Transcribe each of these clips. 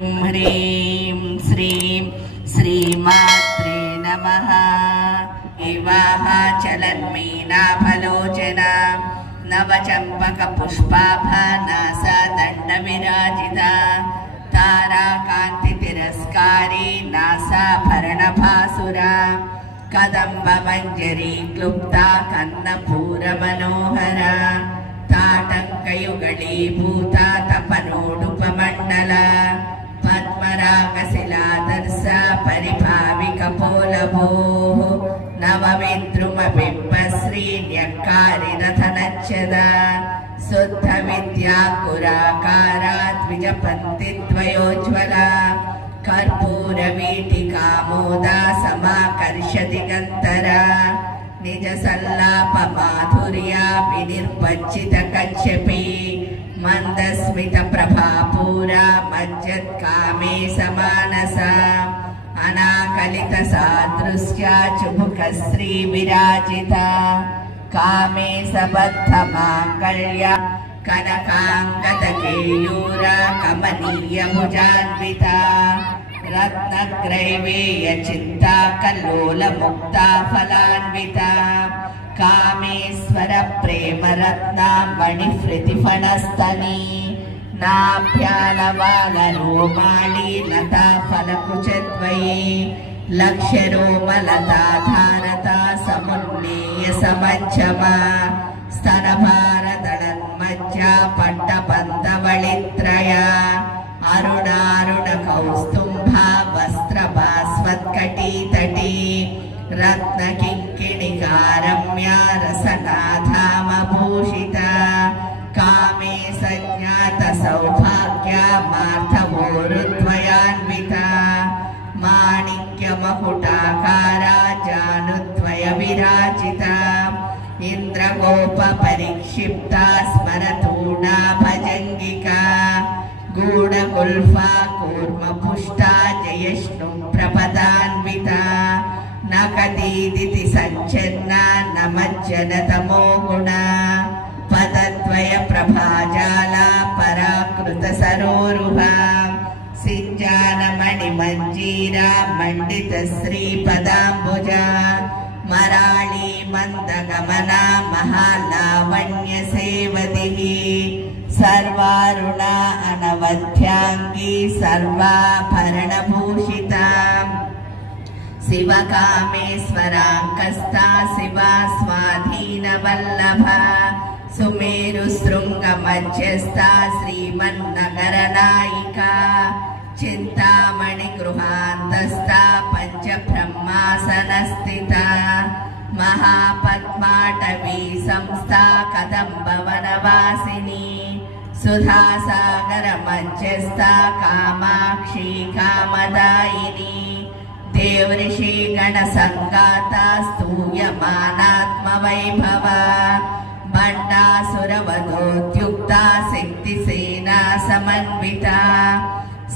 ह्रीं श्रीं श्रीमात्रे नमः। विवाहाचलन्मीनाफलोचना नवचम्पकपुष्पाभा नासादण्डविराजिता ताराकान्तितिरस्कारी नासाभरणभासुरा कदम्बमञ्जरी क्लुप्ता कन्नपूरमनोहरा ताटङ्कयुगलीभूता तपनोडुपमण्डला पद्मरागशिलादर्शा परिभाविकपोलभोः नवविद्रुमबिम्बश्रीन्यक्कारिरथनच्छदा शुद्धविद्याकुराकारा द्विजपन्थिद्वयोज्ज्वला कर्पूरवीटिकामोदा समाकर्षति गन्तरा निजसल्लापमाधुर्या विनिर्वच्चितकच्छपी मन्दस्मितप्रभापूरा मज्जत्कामे समानसा अनाकलितसादृश्या चुमुकश्रीविराजिता कामे सबद्धमाङ्गल्या कनकाङ्गदकेयूरा कमनीयभुजान्विता रत्नग्रैवेयचित्ता कल्लोलमुक्ता फलान्विता कामेश्वर प्रेमरत्ना मणिहृतिफणस्तनी नाभ्यालवालरोमाणी लता फलकुचद्वये लक्ष्यरोमलताधारता समुन्नीय समज्जमा स्तनभारदलन्मज्जा पट्टबन्धवळित्रया अरुणारुणकौस्तुम्भा वस्त्रभास्वत्कटीतटी रत्नकिङ्किणिकारम्या रसनाधामभूषिता कामे सज्ञातसौभाग्या मार्धवोरुद्वयान्विता माणिक्यमकुटाकारा जानुद्वयविराजिता इन्द्रगोपपरिक्षिप्ता स्मरतूणा भजङ्गिका गूढगुल्फा कूर्मपुष्टा जयष्णु प्रपदान्विता नकदीदिति सञ्चन्ना नमज्जनतमो गुणा पदद्वय प्रभाजाला पराकृतसरोरुहा सिञ्जानमणिमञ्जीरा मण्डितश्रीपदाम्बुजा मराळी मन्दगमना महालावण्यसेवतिः सर्वारुणा अनवध्याङ्गी सर्वाभरणभूषिता शिवकामेश्वराङ्कस्ता शिवा स्वाधीनवल्लभा सुमेरुशृङ्गमध्यस्था श्रीमन्नगरनायिका चिन्तामणिगृहान्तस्था पञ्चब्रह्मासनस्थिता महापद्माटवी संस्था कदम्बवनवासिनी सुधासागरमध्यस्था कामाक्षी कामदायिनी देवऋषि गणसङ्गाता स्तूयमानात्मवैभवा भण्डासुरवधोद्युक्ता शक्तिसेना समन्विता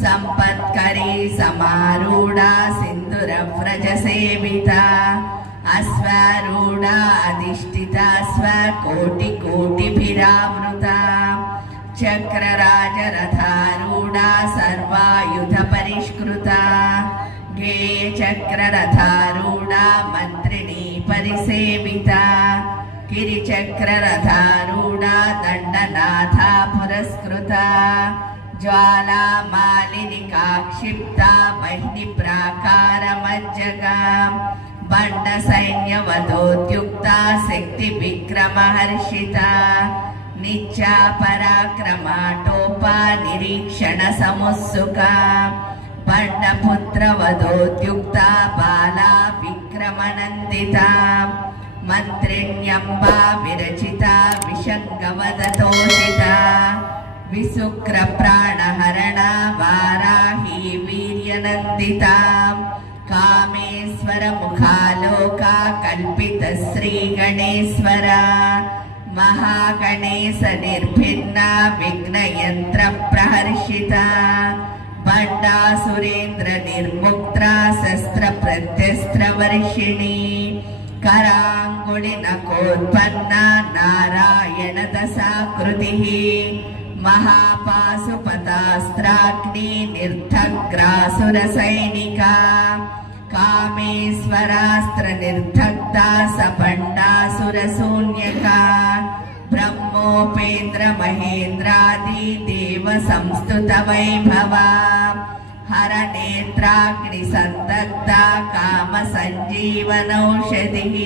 सम्पत्करी समारूढा सिन्दूरव्रजसेविता अश्वारूढा अधिष्ठिता स्वकोटिकोटिभिरावृता चक्रराजरथारूढा सर्वायुधपरिष्कृता गेयचक्ररथारूढा मन्त्रिणी परिसेविता गिरिचक्ररथारूढा दण्डनाथा पुरस्कृता ज्वालामालिनिकाक्षिप्ता वह्निप्राकारमज्जगा बण्डसैन्यवधोद्युक्ता शक्तिविक्रमहर्षिता नित्या पराक्रमाटोपा निरीक्षणसमुत्सुका बण्डपुत्रवधोद्युक्ता बाला विक्रमनन्दिता मन्त्रिण्यम्बा विरचिता विशङ्गवदतोषिता विशुक्रप्राणहरणा वाराही वीर्यनन्दिता कामेश्वरमुखालोका कल्पितश्रीगणेश्वरा महागणेश निर्भिन्ना विघ्नयन्त्रप्रहर्षिता बण्डासुरेन्द्र निर्मुक्ता शस्त्रप्रत्यस्त्रवर्षिणी कराङ्गुलिनकोत्पन्ना नारायणदशाकृतिः महापाशुपतास्त्राग्नि निर्धग्रासुर सैनिका कामेश्वरास्त्र निर्धग्धा सपण्डासुर शून्यका ब्रह्मोपेन्द्र महेन्द्रादि देव संस्तुत वैभवा हर नेत्राग्नि संदग्धा काम संजीवनौषधिः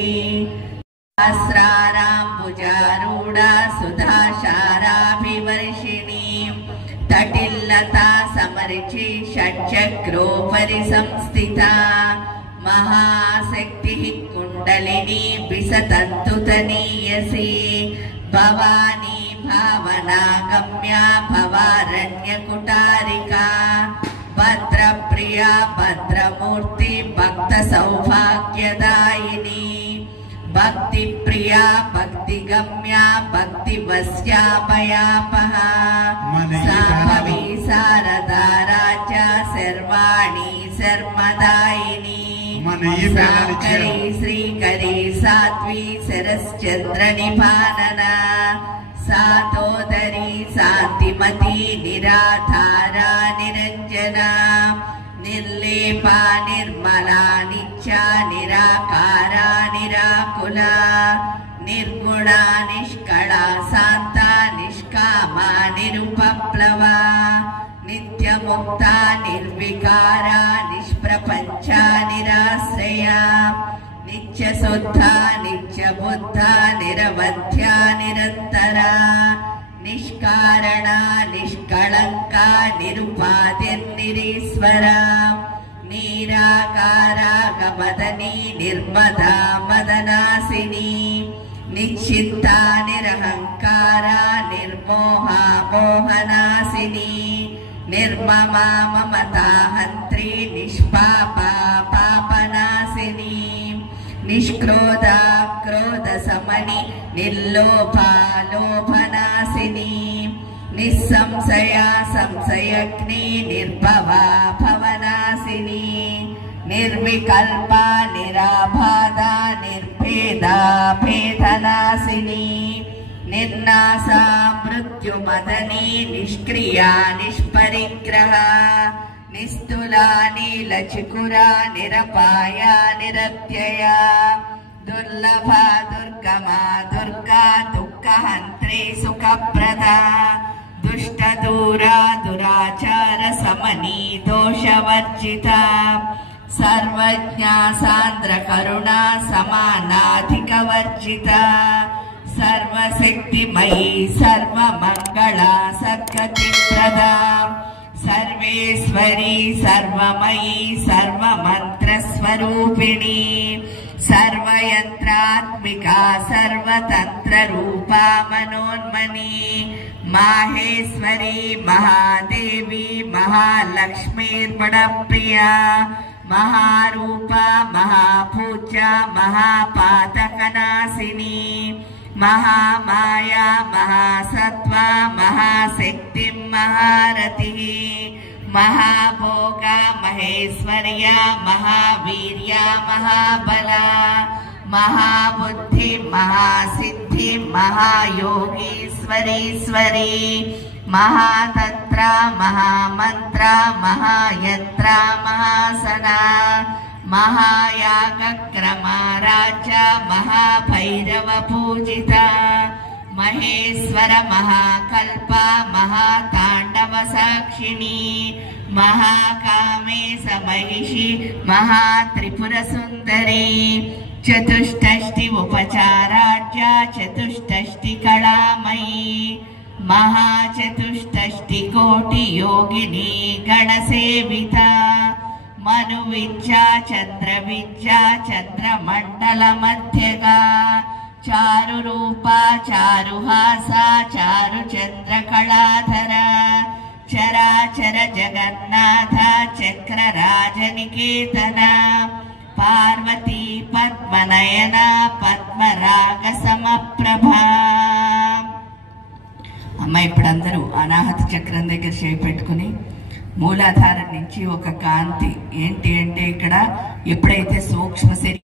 सहस्राराम्बुजारूढा सुधाशाराभिवर्षिणी तटिल्लता समर्चि षट्चक्रोपरि संस्थिता महाशक्तिः कुण्डलिनी विसतन्तुतनीयसी भवानी भावनागम्या भवारण्यकुटारिका भद्रप्रिया भद्रमूर्ति भक्तसौभाग्यदायिनी भक्तिप्रिया भक्तिगम्या भक्तिवश्यापयापहा साभवी शारदा राजा सर्वाणी शर्मदायिनी साकरी श्रीकरी साध्वी सरश्चन्द्रनिभानना सातोदरी शान्तिमती निराधारा निरञ्जना निर्लेपा निर्मला नित्या निराकारा निराकुला निर्गुणा निष्कला शान्ता निष्कामा निरुपप्लवा नित्यमुक्ता निर्विकारा निष्प्रपञ्चा निराश्रया नित्यशुद्धा नित्यबुद्धा निरवध्या निरन्तरा निष्कारणा निष्कळङ्का निरुपाधिर्निरीश्वरा निराकारा गमदनी निर्मदा मदनासिनी निश्चिन्ता निरहङ्कारा निर्मोहा मोहनासिनी निर्ममा ममता हन्त्री निष्पापा पापनासिनी निष्क्रोधा क्रोधशमनी निर्लोभा लोभनासिनी निस्संशया संशयग्नि निर्भवा भवनासिनी निर्विकल्पा निराबाधा निर्भेदा भेदनासिनी निर्नासा मृत्युमदनी निष्क्रिया निष्परिग्रहा निस्तुला नीलचिकुरा निरपाया निरत्यया दुर्लभा दुर्गमा दुर्गा दुःखहन्त्री सुखप्रदा दुष्टदूरा दुराचार समनी दोषवर्जिता सर्वज्ञा सान्द्रकरुणा समानाधिकवर्जिता सर्वशक्तिमयी सर्वमङ्गला सद्गतिप्रदा सर्वेश्वरी सर्वमयी सर्वमन्त्रस्वरूपिणी सर्वयन्त्रात्मिका सर्वतन्त्ररूपा मनोन्मनी माहेश्वरी महादेवी महालक्ष्मीर्बडप्रिया महारूपा महापूज्या महापातकनाशिनी महामाया महासत्त्वा महाशक्ति महारतिः महाभोगा महेश्वर्या महावीर्या महाबला महाबुद्धि महासिद्धि महायोगीश्वरीश्वरी महातंत्रा महामंत्रा महायंत्रा महासना महायागक्रमा राजा महाभैरव पूजिता महेश्वर महाकल्पा महातांडव साक्षिणी महाकामेश महिषी महात्रिपुर सुंदरी चतुष्टष्टि उपचाराढ्या चतुष्टष्टि कलामयी महाचतुष्टष्टि कोटि योगिनी गणसेविता मनुविद्या चंद्रविद्या चंद्रमंडल मध्यगा चारुरूपा चारुहासा चारुचंद्रकलाधरा चराचर जगन्नाथ चक्रराजनिकेतना पार्वती पद्मनयना पद्मराग समप्रभा। అమ్మ ఇప్పుడందరూ అనాహత చక్రం దగ్గర చేయి పెట్టుకుని మూలాధారం నుంచి ఒక కాంతి ఏంటి అంటే ఇక్కడ ఎప్పుడైతే సూక్ష్మ శరీరం